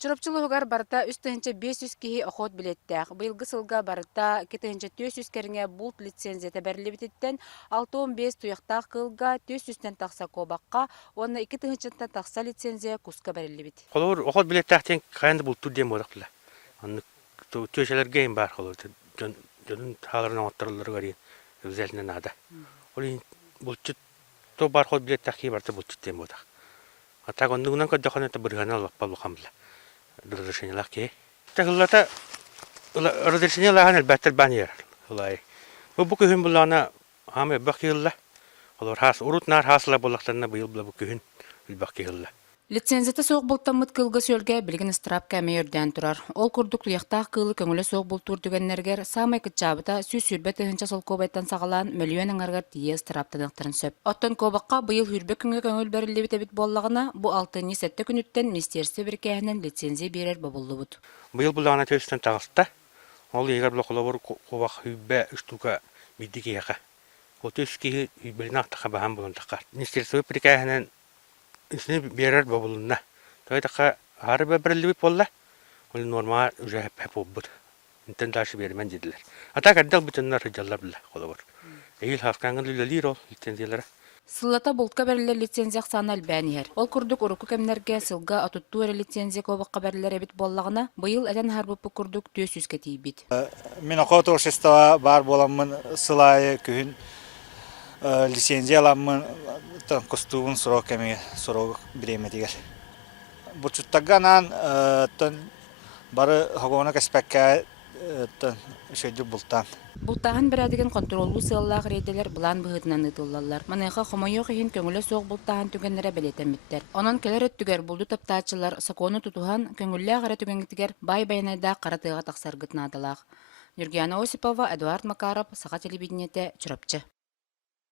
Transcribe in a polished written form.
Чоропчулугар барыта үстүнче 500 киһи охот билеттәк. Быйылгы сылга барыта кетенче 400 кәреңе булт лицензия тәбәрлибиттен 6-15 туяктак кылга 400-тен такса кобакка, онна 2 тыгынчыттан такса лицензия куска берилибит. Холор охот билеттәктен кайында бултур дем бодакла. Аны төшелерге ин бар холор. Жонун халарына оттырылыр гарин. Үзелнен ада. Олин булчут то бар хот билеттәкки барта булчут дем бодак. Ата гондугунан коддохана та быргана лаппал хамла. Разрешение лаки. Тагылата разрешение лаган албаттар банер. Улай. Бу күһүн булана хаме бакылла. Олар хас урутнар хасла булактарына быйыл бу күһүн бакылла. Лицензията соқ бултаммыт кылга сөлге билген страп кәмейерден турар. Ол курдук туяқтақ кылы көңілі соқ бултур дүгеннергер самай кытчабыта сүз сүрбет тыгынча сол кобайттан сағалан миллион аңаргар тие страптанықтырын сөп. Оттон кобаққа быйыл хүрбек күңі көңіл бәрілі бітебіт боллағына бу 6-7 күніттен министерство біркәһінен лицензия берер бабулы бұд. Быйыл булана төстен тагыста. Ол егер блокловор кобак хүббе үстүкә биддигега. Ол төски хүббелнак баһам булан такар. Министерство біркәһінен исне берер бабулунна. Тойдака харбы бирилип болла. Ол нормал уже хеп болбут. Интен даши бермен дедилер. Ата каддал бүтүннөр жаллар биле колобор. Эйил хаскангын лилер ол лицензиялары. Сыллата бултка берилер лицензия саны албанияр. Ол курдук уруку кемнерге сылга атуттура лицензия кобакка берилер эбит боллагына быйыл элен харбып курдук 400 тиибит. Мен окот общество бар боламын сылайы күн лицензияламын костюм срок кеме срок время дигер. Бучуттаганан бары хогона каспакка шөйдү бултан. Бултаһын берәдеген контроллу сыллах рейделер булан быһытынан ытыллалар. Маныга хомойо кыйын көңүлө соқ бултаһын түгеннере белетемиттер. Онон келер өттүгер булду таптаачылар сакону тутухан көңүлле агара түгенгитигер бай байнайда каратыга таксаргытнадылар. Нургияна Осипова, Эдуард Макаров, Саха телевидениете, Чоропчы.